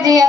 Waheguru